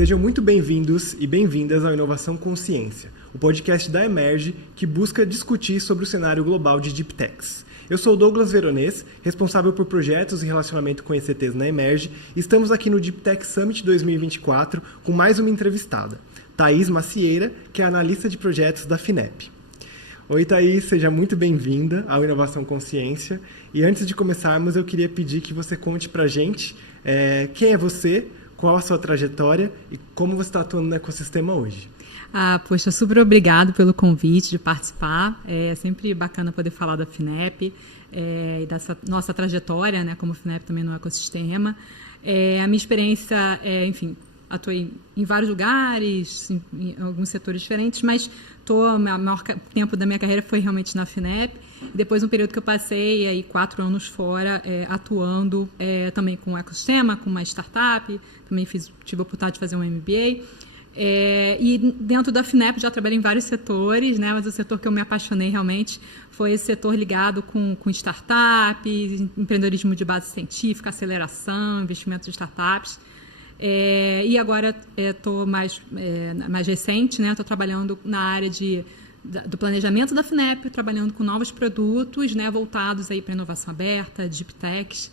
Sejam muito bem-vindos e bem-vindas ao Inovação Consciência, o podcast da Emerge que busca discutir sobre o cenário global de Deep Techs. Eu sou o Douglas Veronês, responsável por projetos e relacionamento com ECTs na Emerge, e estamos aqui no Deep Tech Summit 2024 com mais uma entrevistada, Thaís Macieira, que é analista de projetos da FINEP. Oi, Thaís, seja muito bem-vinda ao Inovação Consciência. E antes de começarmos, eu queria pedir que você conte pra gente quem é você, qual a sua trajetória e como você está atuando no ecossistema hoje. Poxa, super obrigado pelo convite de participar. É sempre bacana poder falar da FINEP e dessa nossa trajetória, né, como FINEP também no ecossistema. A minha experiência, atuei em vários lugares, em alguns setores diferentes, mas o maior tempo da minha carreira foi realmente na FINEP. Depois, um período que eu passei aí 4 anos fora, atuando também com o ecossistema, com uma startup, também tive a oportunidade de fazer um MBA. E dentro da FINEP já trabalhei em vários setores, né, mas o setor que eu me apaixonei realmente foi esse setor ligado com startups, empreendedorismo de base científica, aceleração, investimento de startups. E agora estou mais recente, né? Estou trabalhando na área do planejamento da FINEP, trabalhando com novos produtos, né, voltados para inovação aberta, Deep Techs.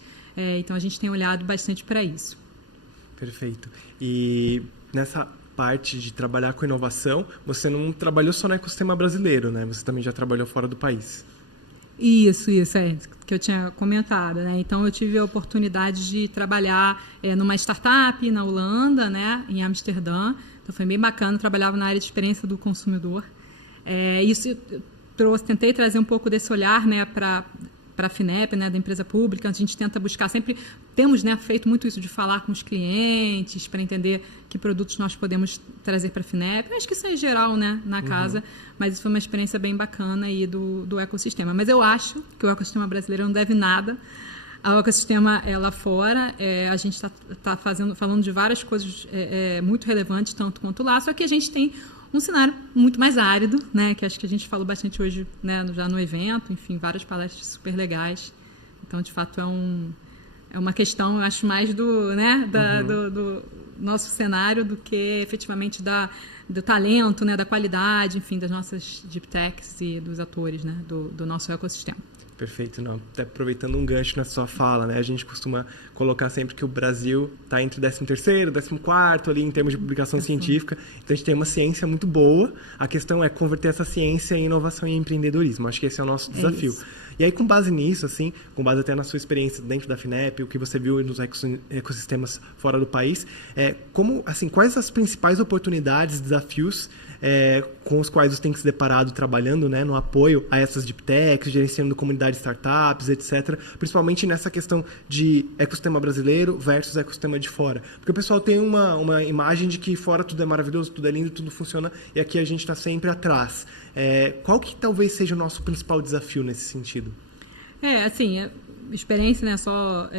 Então a gente tem olhado bastante para isso. Perfeito. E nessa parte de trabalhar com inovação, você não trabalhou só no ecossistema brasileiro, né? Você também já trabalhou fora do país. Isso, que eu tinha comentado, né? Então, eu tive a oportunidade de trabalhar numa startup na Holanda, né? Em Amsterdã. Então, foi bem bacana, trabalhava na área de experiência do consumidor. Isso tentei trazer um pouco desse olhar, né, para a FINEP, né, da empresa pública. A gente tenta buscar sempre, temos, né, feito muito isso de falar com os clientes para entender que produtos nós podemos trazer para a FINEP. Acho que isso é geral, né, na casa, mas isso foi uma experiência bem bacana aí do ecossistema. Mas eu acho que o ecossistema brasileiro não deve nada ao ecossistema lá fora. A gente está falando de várias coisas muito relevantes, tanto quanto lá, só que a gente tem um cenário muito mais árido, né, que acho que a gente falou bastante hoje, né, já no evento, enfim, várias palestras super legais. Então, de fato, é uma questão, eu acho, mais do nosso cenário do que efetivamente do talento, né, da qualidade, enfim, das nossas Deep Techs e dos atores, né, do nosso ecossistema. Perfeito, não. Até aproveitando um gancho na sua fala, né? A gente costuma colocar sempre que o Brasil está entre 13º, 14º ali em termos de publicação científica. Então a gente tem uma ciência muito boa. A questão é converter essa ciência em inovação e empreendedorismo. Acho que esse é o nosso desafio. E aí, com base nisso, assim, com base até na sua experiência dentro da FINEP, o que você viu nos ecossistemas fora do país, quais as principais oportunidades, desafios com os quais você tem que se deparado trabalhando, né, no apoio a essas Deep Techs, gerenciando comunidades startups, etc. Principalmente nessa questão de ecossistema brasileiro versus ecossistema de fora. Porque o pessoal tem uma imagem de que fora tudo é maravilhoso, tudo é lindo, tudo funciona, e aqui a gente está sempre atrás. Qual que talvez seja o nosso principal desafio nesse sentido? Experiência, né,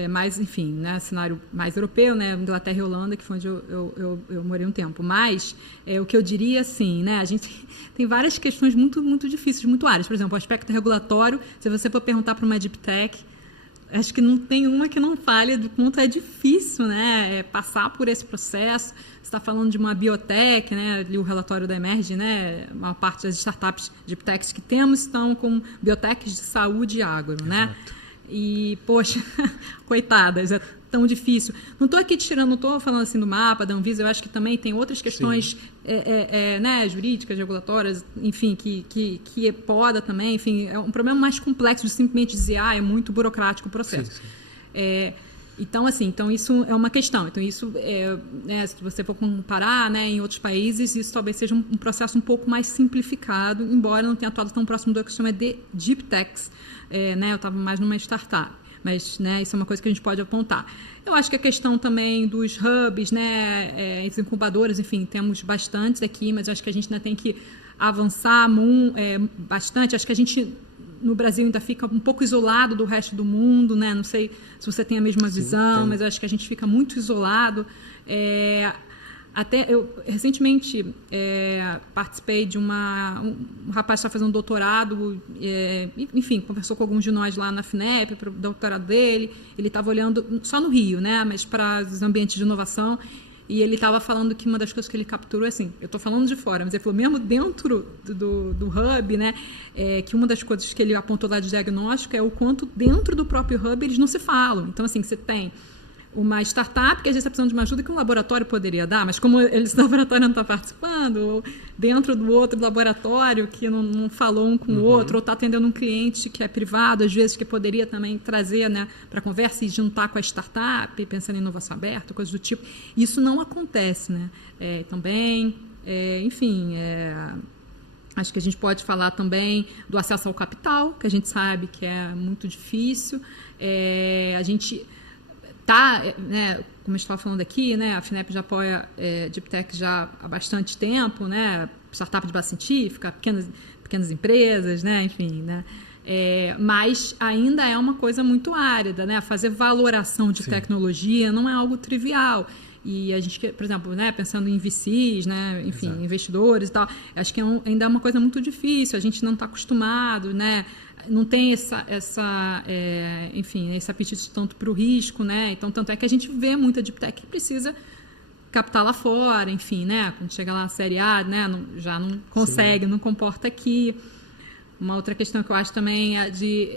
mais, enfim, né, cenário mais europeu, né, Inglaterra e Holanda, que foi onde eu morei um tempo. Mas o que eu diria, assim, né, a gente tem várias questões muito, muito difíceis, muito áreas. Por exemplo, o aspecto regulatório, se você for perguntar para uma Deep Tech, acho que não tem uma que não fale do quanto é difícil, né, passar por esse processo. Você está falando de uma biotech, né, ali o relatório da Emerge, né, uma parte das startups Deep Techs que temos estão com biotechs de saúde e agro, né? E, poxa, coitadas, é tão difícil. Não estou aqui não estou falando assim do mapa, da Anvisa, eu acho que também tem outras questões né, jurídicas, regulatórias, enfim, que poda também, enfim, é um problema mais complexo de simplesmente dizer, é muito burocrático o processo. Sim. Então isso é uma questão. Então, isso, né, se você for comparar, né, em outros países, isso talvez seja um processo um pouco mais simplificado, embora não tenha atuado tão próximo do que chama de Deep Techs. Né, eu estava mais numa startup, mas, né, isso é uma coisa que a gente pode apontar. Eu acho que a questão também dos hubs, né, as incubadoras, enfim, temos bastantes aqui, mas eu acho que a gente ainda tem que avançar bastante. Acho que a gente, no Brasil, ainda fica um pouco isolado do resto do mundo, né? Não sei se você tem a mesma visão, mas eu acho que a gente fica muito isolado. Até eu recentemente participei de um rapaz que está fazendo um doutorado, enfim, conversou com alguns de nós lá na FINEP para o doutorado dele. Ele estava olhando só no Rio, né, mas para os ambientes de inovação. e ele estava falando que uma das coisas que ele capturou é assim, eu estou falando de fora, mas ele falou mesmo dentro do hub, né, que uma das coisas que ele apontou lá de diagnóstico é o quanto dentro do próprio hub eles não se falam. Então, assim, você tem uma startup que às vezes está precisando de uma ajuda que um laboratório poderia dar, mas como esse laboratório não está participando, ou dentro do outro laboratório que não falou um com o outro, ou está atendendo um cliente que é privado, às vezes que poderia também trazer, né, para a conversa e juntar com a startup, pensando em inovação aberta, coisas do tipo. Isso não acontece, né? Também, enfim, acho que a gente pode falar também do acesso ao capital, que a gente sabe que é muito difícil. A gente né, como a gente estava falando aqui, né, a FINEP já apoia Deep Tech já há bastante tempo, né, startup de base científica, pequenas empresas, né, enfim, né, mas ainda é uma coisa muito árida, né, fazer valoração de tecnologia não é algo trivial. E a gente, por exemplo, né, pensando em VCs, né, enfim, investidores e tal, acho que ainda é uma coisa muito difícil, a gente não está acostumado, né, não tem enfim, esse apetite tanto para o risco, né? Então, tanto é que a gente vê muita Deep Tech que precisa captar lá fora, enfim, né? Quando chega lá na série A, né? Já não consegue, não comporta aqui. Uma outra questão que eu acho também é de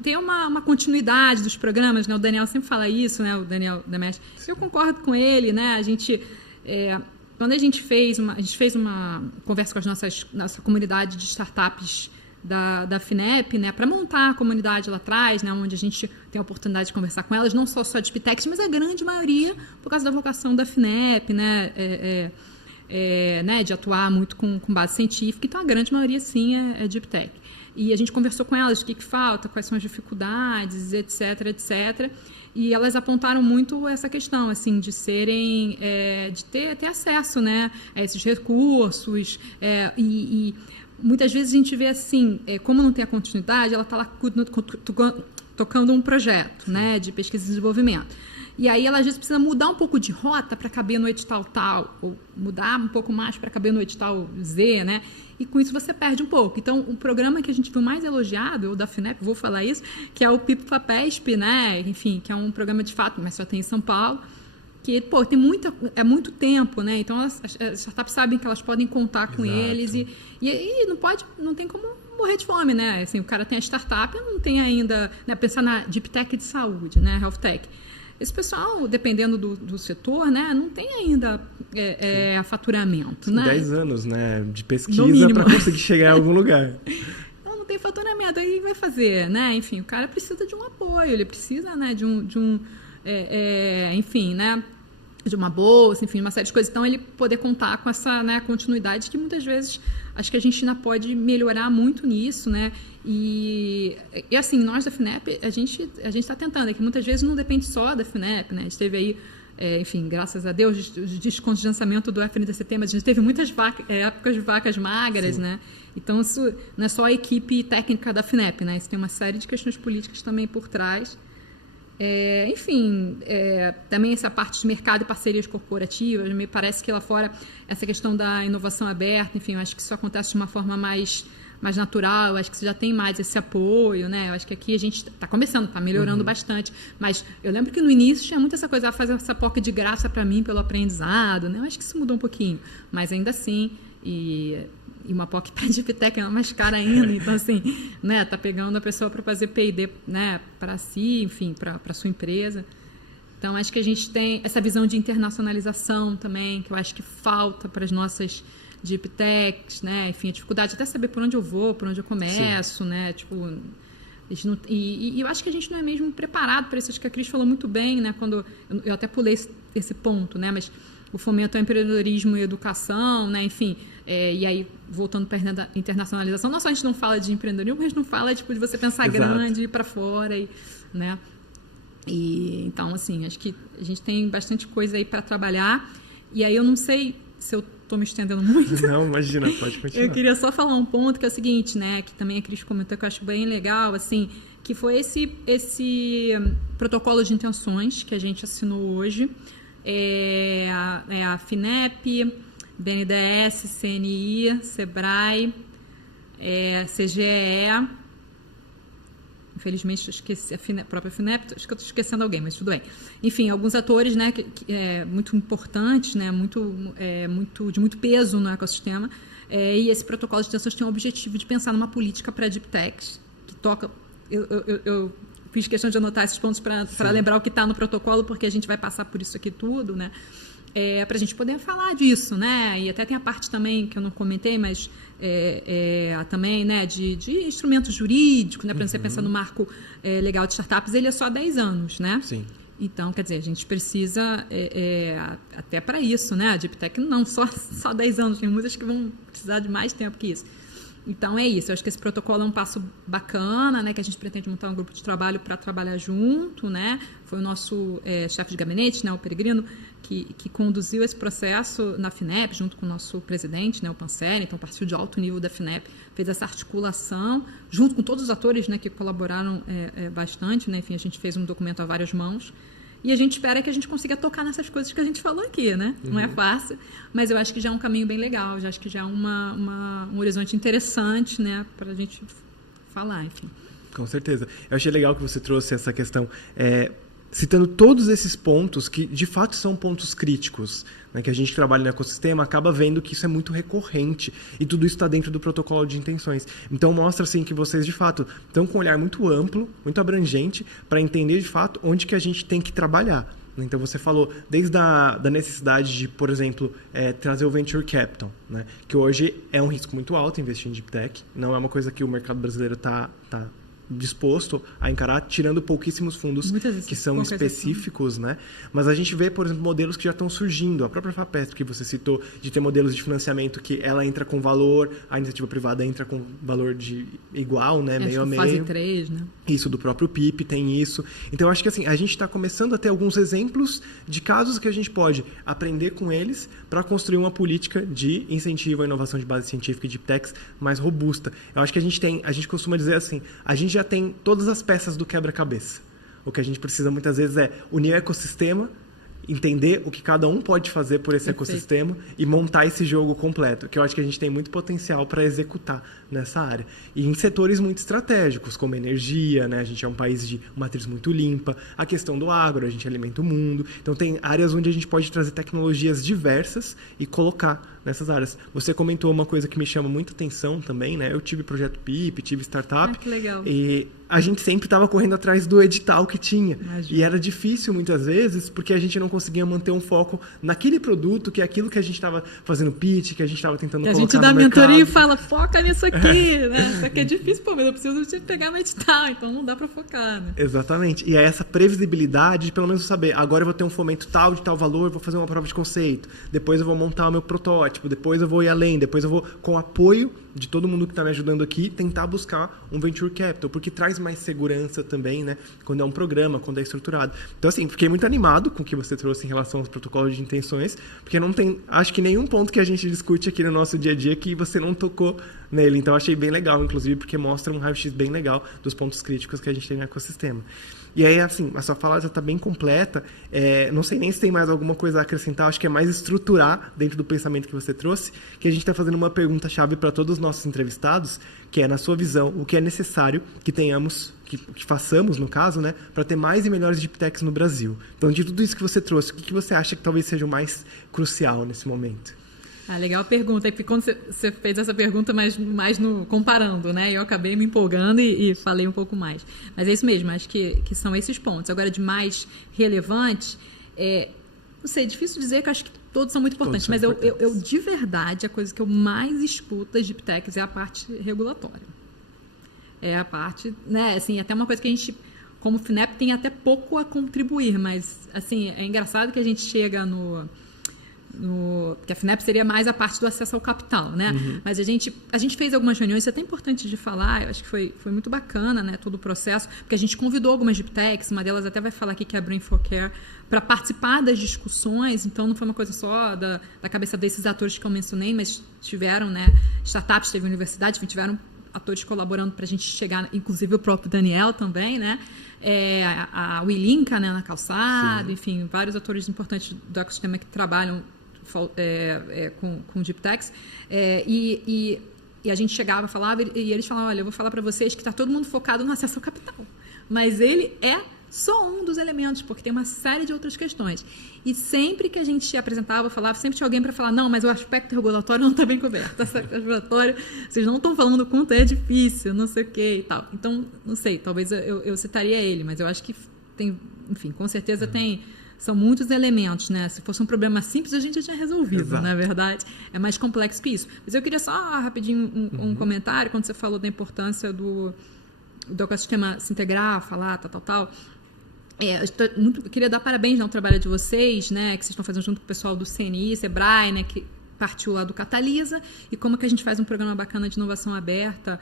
ter uma continuidade dos programas, né? O Daniel sempre fala isso, né? O Daniel Demetre. Eu concordo com ele, né? A gente... quando a gente fez uma conversa com nossa comunidade de startups da FINEP, né, para montar a comunidade lá atrás, né, onde a gente tem a oportunidade de conversar com elas, não só de Deep Tech, mas a grande maioria por causa da vocação da FINEP, né, né, de atuar muito com base científica, então a grande maioria sim é Deep Tech. E a gente conversou com elas o que falta, quais são as dificuldades, etc, etc. E elas apontaram muito essa questão, assim, de serem, de ter acesso, né, a esses recursos, e muitas vezes a gente vê assim, como não tem a continuidade, ela está lá tocando um projeto, né, de pesquisa e desenvolvimento. E aí ela às vezes precisa mudar um pouco de rota para caber no edital tal, ou mudar um pouco mais para caber no edital Z, né? E com isso você perde um pouco. Então, o programa que a gente viu mais elogiado, o da FINEP, vou falar isso, que é o PIP-FAPESP, né? Enfim, que é um programa de fato, mas só tem em São Paulo, que, tem muito tempo, né? Então, as startups sabem que elas podem contar com eles e não tem como morrer de fome, né? Assim, o cara tem a startup, não tem ainda, né? Pensar na Deep Tech de saúde, né? Health Tech. Esse pessoal, dependendo do setor, né, não tem ainda faturamento. Né? 10 anos, né, de pesquisa para conseguir chegar em algum lugar. Não tem faturamento, aí vai fazer, né? Enfim, o cara precisa de um apoio, ele precisa, né, de um enfim, né, de uma bolsa, enfim, uma série de coisas. Então, ele poder contar com essa, né, continuidade que muitas vezes acho que a gente ainda pode melhorar muito nisso, né? E assim, nós da FINEP, a gente está tentando, que muitas vezes não depende só da FINEP, né? A gente teve aí, enfim, graças a Deus, os descontingenciamento do FNDCT, mas a gente teve muitas épocas de vacas magras, né? Então, isso não é só a equipe técnica da FINEP, né? Isso tem uma série de questões políticas também por trás. Enfim, também essa parte de mercado e parcerias corporativas, me parece que lá fora essa questão da inovação aberta, enfim, eu acho que isso acontece de uma forma mais natural, eu acho que você já tem mais esse apoio, né? Eu acho que aqui a gente está começando, está melhorando bastante, mas eu lembro que no início tinha muito essa coisa, fazer essa POC de graça para mim pelo aprendizado, né? Eu acho que isso mudou um pouquinho, mas ainda assim, e uma POC para Deep Tech é mais cara ainda, então assim, né, tá pegando a pessoa para fazer P&D, né, para si, enfim, para sua empresa. Então, acho que a gente tem essa visão de internacionalização também, que eu acho que falta para as nossas Deep Techs, né, enfim, a dificuldade de até saber por onde eu vou, por onde eu começo, né, tipo, a gente não, e eu acho que a gente não é mesmo preparado para isso, acho que a Cris falou muito bem, né, quando eu até pulei esse ponto, né, mas o fomento ao empreendedorismo e educação, né, enfim, e aí voltando para a internacionalização, não só a gente não fala de empreendedorismo, mas não fala tipo, de você pensar grande, ir para fora, né, e então, assim, acho que a gente tem bastante coisa aí para trabalhar, e aí eu não sei se eu estou me estendendo muito. Não, imagina, pode continuar. Eu queria só falar um ponto que é o seguinte, né, que também a Cris comentou que eu acho bem legal, assim, que foi esse protocolo de intenções que a gente assinou hoje, a FINEP, BNDES, CNI, SEBRAE, CGE, infelizmente, esqueci a própria FINEP, acho que eu estou esquecendo alguém, mas tudo bem. Enfim, alguns atores, né, muito importantes, né, de muito peso no ecossistema, e esse protocolo de intenções tem o objetivo de pensar numa política para Deep Techs, que toca... Eu fiz questão de anotar esses pontos para lembrar o que está no protocolo, porque a gente vai passar por isso aqui tudo, né? Para a gente poder falar disso, né? E até tem a parte também que eu não comentei, mas também, né, de instrumentos jurídicos, né? Para você pensar no marco legal de startups, ele é só 10 anos, né? Sim. Então, quer dizer, a gente precisa até para isso, né? A Deep Tech não só 10 anos, tem muitas que vão precisar de mais tempo que isso. Então, é isso. Eu acho que esse protocolo é um passo bacana, né? Que a gente pretende montar um grupo de trabalho para trabalhar junto, né? Foi o nosso chefe de gabinete, né? O Peregrino, que conduziu esse processo na FINEP, junto com o nosso presidente, né? O Panseri. Então, partiu de alto nível da FINEP, fez essa articulação, junto com todos os atores, né? Que colaboraram bastante, né? Enfim, a gente fez um documento a várias mãos. E a gente espera que a gente consiga tocar nessas coisas que a gente falou aqui, né? Não é fácil, mas eu acho que já é um caminho bem legal, já acho que já é um horizonte interessante, né? Para a gente falar, enfim. Com certeza. Eu achei legal que você trouxe essa questão, citando todos esses pontos que, de fato, são pontos críticos, né, que a gente trabalha no ecossistema, acaba vendo que isso é muito recorrente e tudo isso está dentro do protocolo de intenções. Então, mostra assim, que vocês, de fato, estão com um olhar muito amplo, muito abrangente, para entender, de fato, onde que a gente tem que trabalhar. Então, você falou desde da necessidade de, por exemplo, trazer o Venture Capital, né, que hoje é um risco muito alto investir em Deep Tech, não é uma coisa que o mercado brasileiro está disposto a encarar, tirando pouquíssimos fundos que são específicos, né? Mas a gente vê, por exemplo, modelos que já estão surgindo. A própria FAPESP, que você citou, de ter modelos de financiamento que ela entra com valor, a iniciativa privada entra com valor de igual, né? Meio a meio. Fase 3, né? Isso, do próprio PIP tem isso. Então, eu acho que assim, a gente está começando a ter alguns exemplos de casos que a gente pode aprender com eles para construir uma política de incentivo à inovação de base científica e de techs mais robusta. Eu acho que a gente costuma dizer assim, a gente já tem todas as peças do quebra-cabeça. O que a gente precisa muitas vezes é unir o ecossistema, entender o que cada um pode fazer por esse ecossistema e montar esse jogo completo, que eu acho que a gente tem muito potencial para executar nessa área. E em setores muito estratégicos, como energia, né? A gente é um país de matriz muito limpa, a questão do agro, a gente alimenta o mundo. Então, tem áreas onde a gente pode trazer tecnologias diversas e colocar nessas áreas. Você comentou uma coisa que me chama muita atenção também, né? Eu tive projeto PIP, tive startup. Que legal. E a gente sempre estava correndo atrás do edital que tinha. E era difícil muitas vezes, porque a gente não conseguia manter um foco naquele produto, que é aquilo que a gente estava fazendo pitch, que a gente estava tentando colocar no mercado. A gente dá mentoria e fala, foca nisso aqui, né? Isso aqui é difícil, pô, mas eu preciso te pegar no edital, então não dá para focar, né? Exatamente. E é essa previsibilidade de pelo menos saber, agora eu vou ter um fomento tal, de tal valor, vou fazer uma prova de conceito, depois eu vou montar o meu protótipo, depois eu vou ir além, depois eu vou, com o apoio de todo mundo que está me ajudando aqui, tentar buscar um Venture Capital, porque traz mais segurança também, né? Quando é um programa, quando é estruturado. Então, assim, fiquei muito animado com o que você trouxe em relação aos protocolos de intenções, porque não tem, acho que nenhum ponto que a gente discute aqui no nosso dia a dia que você não tocou nele. Então, achei bem legal, inclusive, porque mostra um raio-x bem legal dos pontos críticos que a gente tem no ecossistema. E aí, assim, a sua fala já está bem completa. Não sei nem se tem mais alguma coisa a acrescentar. Acho que é mais estruturar dentro do pensamento que você trouxe, que a gente está fazendo uma pergunta-chave para todos os nossos entrevistados, que é, na sua visão, o que é necessário que tenhamos, que façamos, no caso, né, para ter mais e melhores deep techs no Brasil. Então, de tudo isso que você trouxe, o que você acha que talvez seja o mais crucial nesse momento? Legal a pergunta. Porque quando você fez essa pergunta mais comparando, né? Eu acabei me empolgando e falei um pouco mais. Mas é isso mesmo, acho que são esses pontos. Agora, de mais relevante, não sei, é difícil dizer, que eu acho que todos são muito importantes, mas eu, de verdade, a coisa que eu mais escuto das deep techs é a parte regulatória. É a parte, né? Assim, até uma coisa que a gente, como FINEP, tem até pouco a contribuir, mas, assim, é engraçado que a gente chega porque a FINEP seria mais a parte do acesso ao capital, né? Uhum. Mas a gente fez algumas reuniões, isso é até importante de falar, eu acho que foi muito bacana, né, todo o processo, porque a gente convidou algumas deep techs, uma delas até vai falar aqui, que é a Brain for Care, para participar das discussões. Então não foi uma coisa só da cabeça desses atores que eu mencionei, mas tiveram, né, startups, teve universidade, tiveram atores colaborando para a gente chegar, inclusive o próprio Daniel também, né? A Willinka, né, na calçada, sim. Enfim, vários atores importantes do ecossistema que trabalham com deep techs, e E a gente chegava, falava, e eles falavam, olha, eu vou falar para vocês que está todo mundo focado no acesso ao capital. Mas ele é só um dos elementos, porque tem uma série de outras questões. E sempre que a gente apresentava, falava, sempre tinha alguém para falar, não, mas o aspecto regulatório não está bem coberto. O aspecto regulatório, vocês não estão falando quanto é difícil, não sei o quê e tal. Então, não sei, talvez eu citaria ele, mas eu acho que tem, enfim, com certeza tem... São muitos elementos, né? Se fosse um problema simples, a gente já tinha resolvido, Exato. na verdade. É mais complexo que isso. Mas eu queria só, rapidinho, um comentário, quando você falou da importância do ecossistema se integrar, falar, tal. Eu queria dar parabéns ao trabalho de vocês, né? Que vocês estão fazendo junto com o pessoal do CNI, Sebrae, né? Que partiu lá do Catalisa, e como que a gente faz um programa bacana de inovação aberta,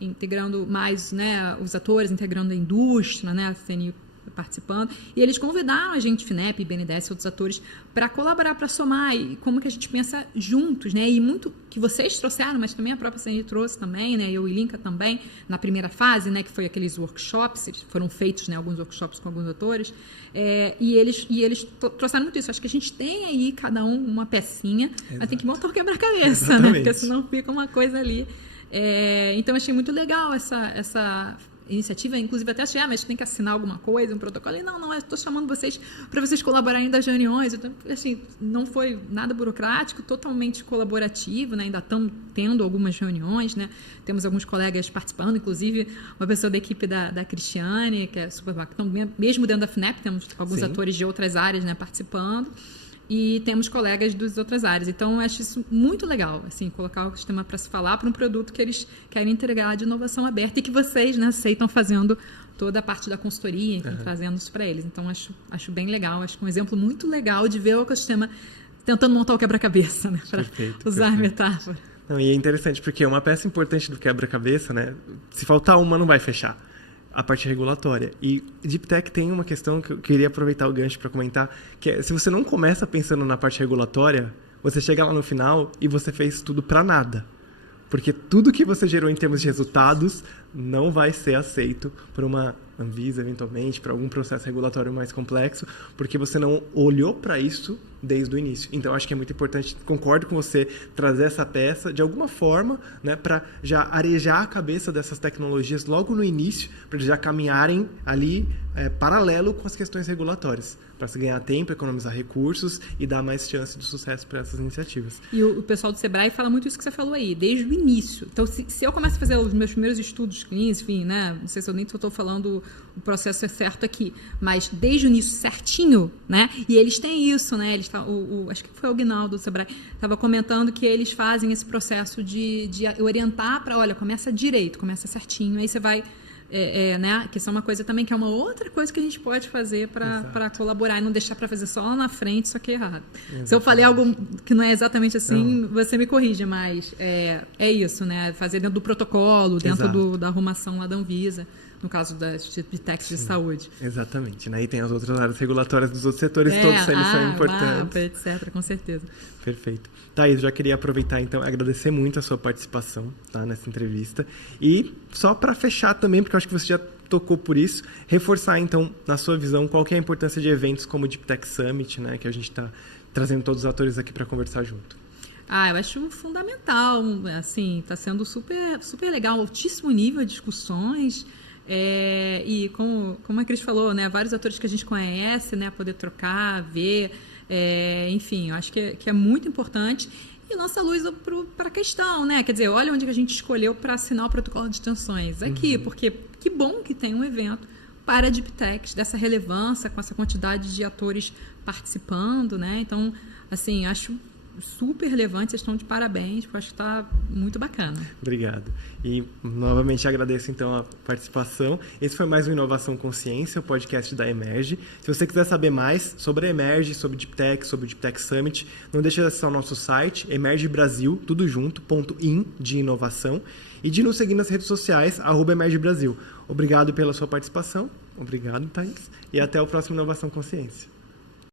integrando mais, né, os atores, integrando a indústria, né? A CNI participando, e eles convidaram a gente, FINEP, BNDES e outros atores, para colaborar, para somar, e como que a gente pensa juntos, né, e muito que vocês trouxeram, mas também a própria CNI trouxe também, né, eu e Linka também, na primeira fase, né, que foi aqueles workshops, foram feitos, né, alguns workshops com alguns atores, e eles trouxeram muito isso. Acho que a gente tem aí, cada um, uma pecinha, mas tem que montar o quebra-cabeça, né, porque senão fica uma coisa ali. Então, achei muito legal essa iniciativa, inclusive até achei, mas tem que assinar alguma coisa, um protocolo. E não, eu estou chamando vocês para vocês colaborarem das reuniões. Então, assim, não foi nada burocrático, totalmente colaborativo, né? Ainda estamos tendo algumas reuniões, né? Temos alguns colegas participando, inclusive uma pessoa da equipe da Cristiane, que é super bacana. Então, mesmo dentro da FINEP, temos alguns atores de outras áreas, né, participando. E temos colegas das outras áreas. Então, eu acho isso muito legal, assim, colocar o sistema para se falar para um produto que eles querem entregar de inovação aberta e que vocês, né, aceitam fazendo toda a parte da consultoria, enfim, trazendo isso para eles. Então, acho bem legal, acho um exemplo muito legal de ver o ecossistema tentando montar o quebra-cabeça, né, para usar a metáfora. Não, e é interessante, porque uma peça importante do quebra-cabeça, né, se faltar uma, não vai fechar. A parte regulatória. E Deep Tech tem uma questão que eu queria aproveitar o gancho para comentar, que é, se você não começa pensando na parte regulatória, você chega lá no final e você fez tudo para nada. Porque tudo que você gerou em termos de resultados não vai ser aceito por uma Anvisa, eventualmente, para algum processo regulatório mais complexo, porque você não olhou para isso desde o início. Então, acho que é muito importante, concordo com você, trazer essa peça de alguma forma, né, para já arejar a cabeça dessas tecnologias logo no início, para eles já caminharem ali paralelo com as questões regulatórias, para se ganhar tempo, economizar recursos e dar mais chance de sucesso para essas iniciativas. E o pessoal do Sebrae fala muito isso que você falou aí, desde o início. Então, se eu começo a fazer os meus primeiros estudos clínicos, enfim, né, não sei se eu nem estou falando o processo é certo aqui, mas desde o início certinho, né, e eles têm isso, né, eles acho que foi o Guinaldo do Sebrae, estava comentando que eles fazem esse processo de orientar para, olha, começa direito, começa certinho, aí você vai... né? Que isso é uma coisa também que é uma outra coisa que a gente pode fazer para colaborar e não deixar para fazer só lá na frente, isso aqui é errado. Exatamente. Se eu falei algo que não é exatamente assim, você me corrige, mas é isso, né? Fazer dentro do protocolo, dentro da arrumação lá da Anvisa, no caso das Deep Techs de saúde. Exatamente, né? E tem as outras áreas regulatórias dos outros setores, todos eles são importantes. Etc., com certeza. Perfeito. Thaís, já queria aproveitar, então, e agradecer muito a sua participação, tá, nessa entrevista. E só para fechar também, porque eu acho que você já tocou por isso, reforçar, então, na sua visão, qual que é a importância de eventos como o Deep Tech Summit, né, que a gente está trazendo todos os atores aqui para conversar junto. Eu acho fundamental, assim, está sendo super, super legal, altíssimo nível de discussões, e como a Cris falou, né, vários atores que a gente conhece, né, poder trocar, ver, enfim, eu acho que é muito importante e lança luz para a questão, né? Quer dizer, olha onde a gente escolheu para assinar o protocolo de extensões. Aqui, porque que bom que tem um evento para Deep Techs, dessa relevância, com essa quantidade de atores participando, né? Então, assim, acho super relevante, vocês estão de parabéns, porque eu acho que está muito bacana. Obrigado. E, novamente, agradeço, então, a participação. Esse foi mais um Inovação Consciência, o podcast da Emerge. Se você quiser saber mais sobre a Emerge, sobre Deep Tech, sobre o Deep Tech Summit, não deixe de acessar o nosso site, emergebrasil, tudo junto, .in, de inovação, e de nos seguir nas redes sociais, @emergebrasil. Obrigado pela sua participação. Obrigado, Thaís. E até o próximo Inovação Consciência.